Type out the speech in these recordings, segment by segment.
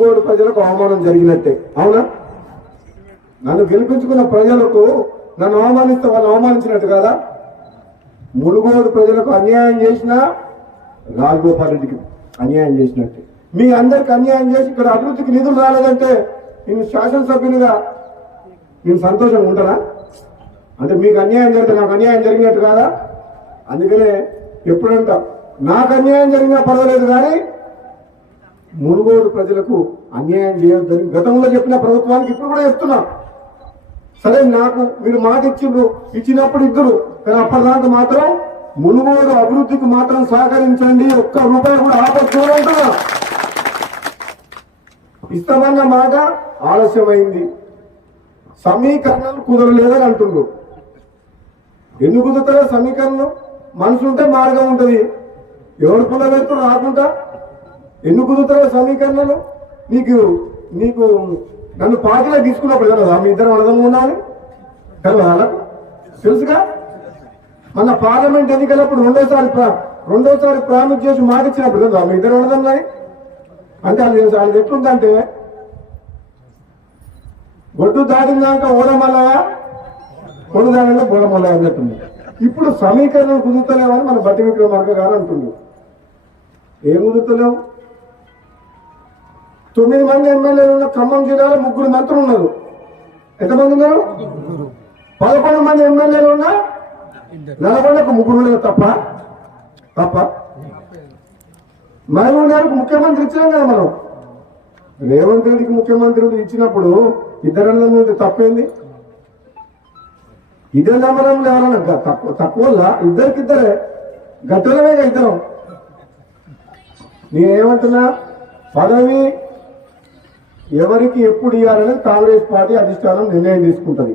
మునుగోడు ప్రజలకు అవమానం జరిగినట్టే. అవునా? నన్ను గెలిపించుకున్న ప్రజలకు నన్ను అవమానిస్తే వాళ్ళు అవమానించినట్టు కదా. మునుగోడు ప్రజలకు అన్యాయం చేసినా రాజగోపాల్ రెడ్డికి అన్యాయం చేసినట్టే. మీ అందరికి అన్యాయం చేసి ఇక్కడ అభివృద్ధికి నిధులు రాలేదంటే నేను శాసనసభ్యునిగా నేను సంతోషంగా ఉంటానా? అంటే మీకు అన్యాయం జరిగితే నాకు అన్యాయం జరిగినట్టు కాదా? అందుకనే ఎప్పుడంట నాకు అన్యాయం జరిగినా పర్వాలేదు, కానీ మునుగోడు ప్రజలకు అన్యాయం చేయొద్దని గతంలో చెప్పిన ప్రభుత్వానికి ఇప్పుడు కూడా చెప్తున్నా. సరే, నాకు మీరు మాట ఇచ్చినప్పుడు ఇద్దరు, కానీ అప్పటిదాకా మాత్రం మునుగోడు అభివృద్ధికి మాత్రం సహకరించండి, ఒక్క రూపాయి కూడా ఆపచ్చుకుంటున్నా. ఇస్తామన్న మాట ఆలస్యమైంది, సమీకరణలు కుదరలేదని అంటుండ్రు. ఎందుకు కుదురుతారో సమీకరణలు? మనసు ఉంటే మార్గం ఉంటుంది. ఎవరు కుదరబెడుతూ రాకుండా ఎందుకు కుదురుతారో సమీకరణలు? నీకు నన్ను పార్టీలో తీసుకున్నప్పుడు కదా మీ ఇద్దరు అర్థం ఉండాలి కదా, వాళ్ళకు తెలుసుగా. మన పార్లమెంట్ ఎన్నికలప్పుడు రెండోసారి ప్రామిస్ చేసి మాట ఇచ్చినప్పుడు కదా మీ ఇద్దరు అర్థంలాయి. అంటే అది ఎట్లుందంటే ఒడ్డు దాటినాక ఓడమల్లయా, ఒడ్డు దాటినా బోడమల్లయా అన్నట్టుంది. ఇప్పుడు సమీకరణం కుదురుతలేవని మన బట్టి విక్రమార్క గారు అంటున్నారు. ఏం కుదురుతలేవు? 9 మంది ఎమ్మెల్యేలు ఉన్న ఖమ్మం జిల్లాలో 3 మంత్రులు ఉన్నారు. ఎంతమంది ఉన్నారు? 11 మంది ఎమ్మెల్యేలు ఉన్నా నల్గొండకు 3 ఉన్నారు. తప్ప మహబూబ్ గారికి ముఖ్యమంత్రి ఇచ్చినాం కదా మనం. రేవంత్ రెడ్డికి ముఖ్యమంత్రి ఇచ్చినప్పుడు ఇద్దరు తప్పేంది? ఇదే నమ్మడంలో ఎవరన్నా తక్కువ ఇద్దరికిద్దరే గట్టలమేగా ఇద్దరం. నేనేమంటున్నా, పదవి ఎవరికి ఎప్పుడు ఇవ్వాలని కాంగ్రెస్ పార్టీ అధిష్టానం నిర్ణయం తీసుకుంటది.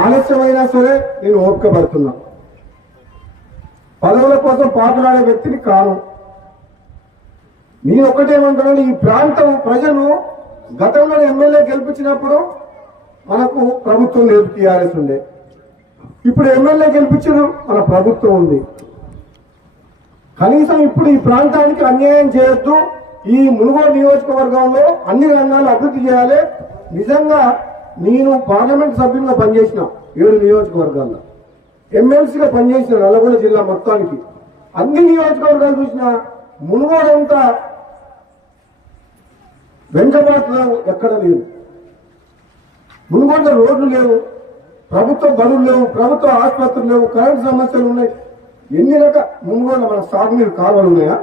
ఆలస్యమైనా సరే నేను ఓపిక పడుతున్నా. పదవుల కోసం పాటులాడే వ్యక్తిని కాను. నేను ఒక్కటేమంటున్నాను, ఈ ప్రాంతం ప్రజలు గతంలో ఎమ్మెల్యే గెలిపించినప్పుడు మనకు ప్రభుత్వం లేదు, టీఆర్ఎస్ ఉండే. ఇప్పుడు ఎమ్మెల్యే గెలిపించారు, మన ప్రభుత్వం ఉంది. కనీసం ఇప్పుడు ఈ ప్రాంతానికి అన్యాయం చేయొద్దు. ఈ మునుగోడు నియోజకవర్గంలో అన్ని రంగాలు అభివృద్ధి చేయాలి. నిజంగా నేను పార్లమెంట్ సభ్యులుగా పనిచేసిన 7 నియోజకవర్గాల్లో, ఎమ్మెల్సీగా పనిచేసిన నల్గొండ జిల్లా మొత్తానికి. అన్ని నియోజకవర్గాలు చూసిన మునుగోడు అంతా వెంకబాటులో ఎక్కడ లేదు. మునుగోడులో రోడ్లు లేవు, ప్రభుత్వ బడులు లేవు, ప్రభుత్వ ఆసుపత్రులు లేవు, కరెంటు సమస్యలు ఉన్నాయి. ఎన్ని రకాల మునుగోడులో మన సాగునీరు కాలువలు ఉన్నాయా?